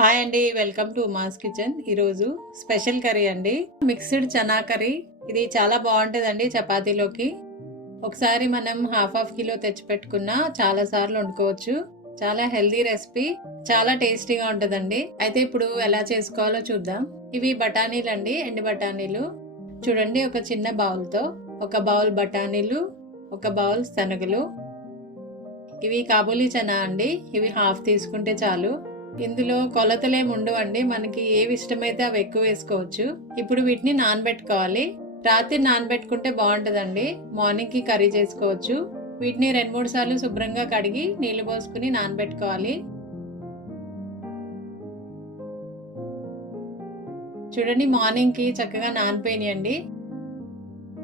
Hi అండి welcome to Uma's kitchen. ఈరోజు special curry అండి. Mixed chana curry. ఇది చాలా బాగుంటుందండి చపాతీలోకి. ఒకసారి మనం హాఫ్ హాఫ్ కిలో తెచ్చిపెట్టుకున్నా చాలా సార్లు వండుకోవచ్చు. చాలా హెల్దీ రెసిపీ. చాలా టేస్టీగా ఉంటుందండి. అయితే ఇప్పుడు ఎలా చేసుకోవాలో చూద్దాం. ఇవి బఠానీలు అండి ఎండు బఠానీలు. చూడండి ఒక చిన్న బౌల్తో. ఒక బౌల్ బఠానీలు ఒక బౌల్ శనగలు. ఇవి కాబూలీ చనా అండి. ఇవి హాఫ్ తీసుకుంటే చాలు. ఇందులో కొలతలేమి ఉండవండి. మనకి ఏవి ఇష్టమైతే అవి ఎక్కువ వేసుకోవచ్చు. ఇప్పుడు వీటిని నానబెట్టుకోవాలి. రాత్రి నానబెట్టుకుంటే బాగుంటుందండి. మార్నింగ్కి కర్రీ చేసుకోవచ్చు. వీటిని రెండు మూడు సార్లు శుభ్రంగా కడిగి నీళ్ళు పోసుకుని నానబెట్టుకోవాలి. చూడండి మార్నింగ్కి చక్కగా నానిపోయినాయండి.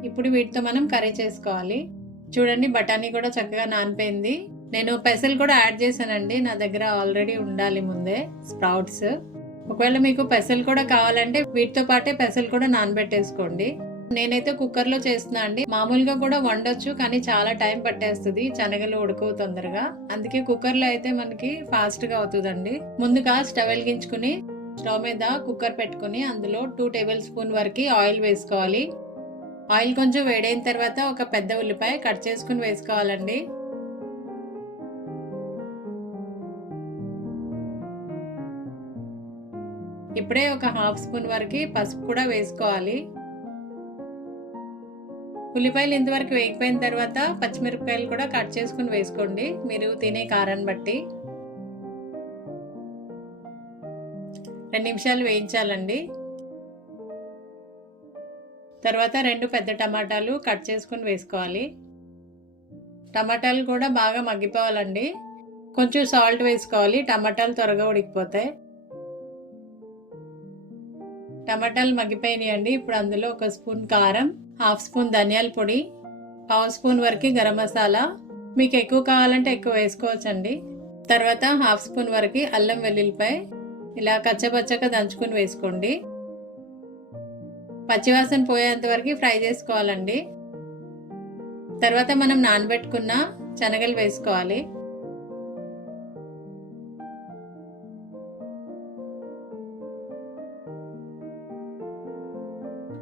ఇప్పుడు వీటితో మనం కర్రీ చేసుకోవాలి. చూడండి బఠానీ కూడా చక్కగా నానిపోయింది. నేను పెసలు కూడా యాడ్ చేశానండి. నా దగ్గర ఆల్రెడీ ఉండాలి ముందే స్ప్రౌట్స్. ఒకవేళ మీకు పెసలు కూడా కావాలంటే వీటితో పాటే పెసలు కూడా నానబెట్టేసుకోండి. నేనైతే కుక్కర్లో చేస్తున్నా అండి. మామూలుగా కూడా వండొచ్చు కానీ చాలా టైం పట్టేస్తుంది. శనగలు ఉడకవు తొందరగా. అందుకే కుక్కర్లో అయితే మనకి ఫాస్ట్గా అవుతుందండి. ముందుగా స్టవ్ వెలిగించుకుని స్టవ్ మీద కుక్కర్ పెట్టుకుని అందులో టూ టేబుల్ స్పూన్ వరకు ఆయిల్ వేసుకోవాలి. ఆయిల్ కొంచెం వేడైన తర్వాత ఒక పెద్ద ఉల్లిపాయ కట్ చేసుకుని వేసుకోవాలండి. ఇప్పుడే ఒక హాఫ్ స్పూన్ వరకు పసుపు కూడా వేసుకోవాలి. ఉల్లిపాయలు ఇంతవరకు వేగిపోయిన తర్వాత పచ్చిమిరపకాయలు కూడా కట్ చేసుకుని వేసుకోండి. మీరు తినే కారాన్ని బట్టి. రెండు నిమిషాలు వేయించాలండి. తర్వాత రెండు పెద్ద టమాటాలు కట్ చేసుకుని వేసుకోవాలి. టమాటాలు కూడా బాగా మగ్గిపోవాలండి. కొంచెం సాల్ట్ వేసుకోవాలి. టమాటాలు త్వరగా ఉడికిపోతాయి. టమాటాలు మగ్గిపోయినాయండి. ఇప్పుడు అందులో ఒక స్పూన్ కారం హాఫ్ స్పూన్ ధనియాల పొడి పావు స్పూన్ వరకు గరం మసాలా. మీకు ఎక్కువ కావాలంటే ఎక్కువ వేసుకోవచ్చండి. తర్వాత హాఫ్ స్పూన్ వరకు అల్లం వెల్లుల్లిపాయ. ఇలా కచ్చపచ్చగా దంచుకుని వేసుకోండి. పచ్చివాసన పోయేంత వరకు ఫ్రై చేసుకోవాలండి. తర్వాత మనం నానబెట్టుకున్న శనగలు వేసుకోవాలి.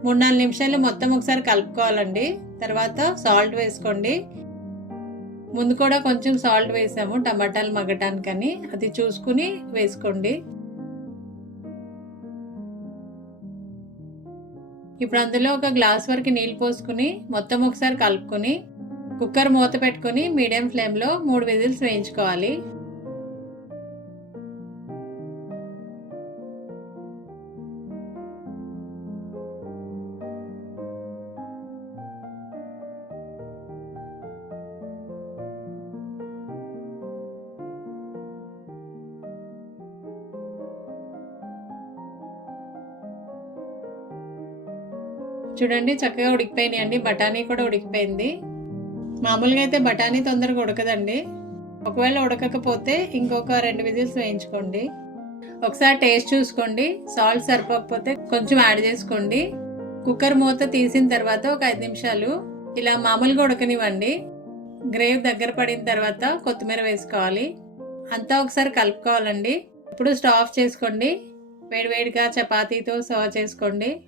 మూడు నాలుగు నిమిషాలు మొత్తం ఒకసారి కలుపుకోవాలండి. తర్వాత సాల్ట్ వేసుకోండి. ముందు కూడా కొంచెం సాల్ట్ వేసాము టమాటాలు మగ్గటానికని. అది చూసుకుని వేసుకోండి. ఇప్పుడు అందులో ఒక గ్లాస్ వరకు నీళ్ళు పోసుకుని మొత్తం ఒకసారి కలుపుకొని కుక్కర్ మూత పెట్టుకుని మీడియం ఫ్లేమ్లో మూడు విజిల్స్ వేయించుకోవాలి. చూడండి చక్కగా ఉడికిపోయినాయి అండి బఠానీ కూడా ఉడికిపోయింది. మామూలుగా అయితే బఠానీ తొందరగా ఉడకదండి. ఒకవేళ ఉడకకపోతే ఇంకొక రెండు విజిల్స్ వేయించుకోండి. ఒకసారి టేస్ట్ చూసుకోండి. సాల్ట్ సరిపోకపోతే కొంచెం యాడ్ చేసుకోండి. కుక్కర్ మూత తీసిన తర్వాత ఒక ఐదు నిమిషాలు ఇలా మామూలుగా ఉడకనివ్వండి. గ్రేవ్ దగ్గర పడిన తర్వాత కొత్తిమీర వేసుకోవాలి. అంతా ఒకసారి కలుపుకోవాలండి. ఇప్పుడు స్టవ్ ఆఫ్ చేసుకోండి. వేడివేడిగా చపాతీతో సర్వ్ చేసుకోండి.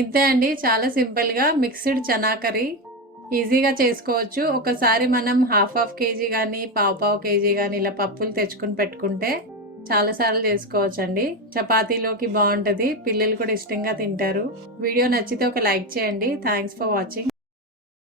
ఇంతే అండి చాలా సింపుల్గా మిక్స్డ్ చనా కర్రీ. ఈజీగా చేసుకోవచ్చు. ఒకసారి మనం హాఫ్ హాఫ్ కేజీ కానీ పావు పావు కేజీ కానీ ఇలా పప్పులు తెచ్చుకుని పెట్టుకుంటే చాలాసార్లు చేసుకోవచ్చు అండి చపాతీలోకి బాగుంటుంది. పిల్లలు కూడా ఇష్టంగా తింటారు. వీడియో నచ్చితే ఒక లైక్ చేయండి. Thanks for watching.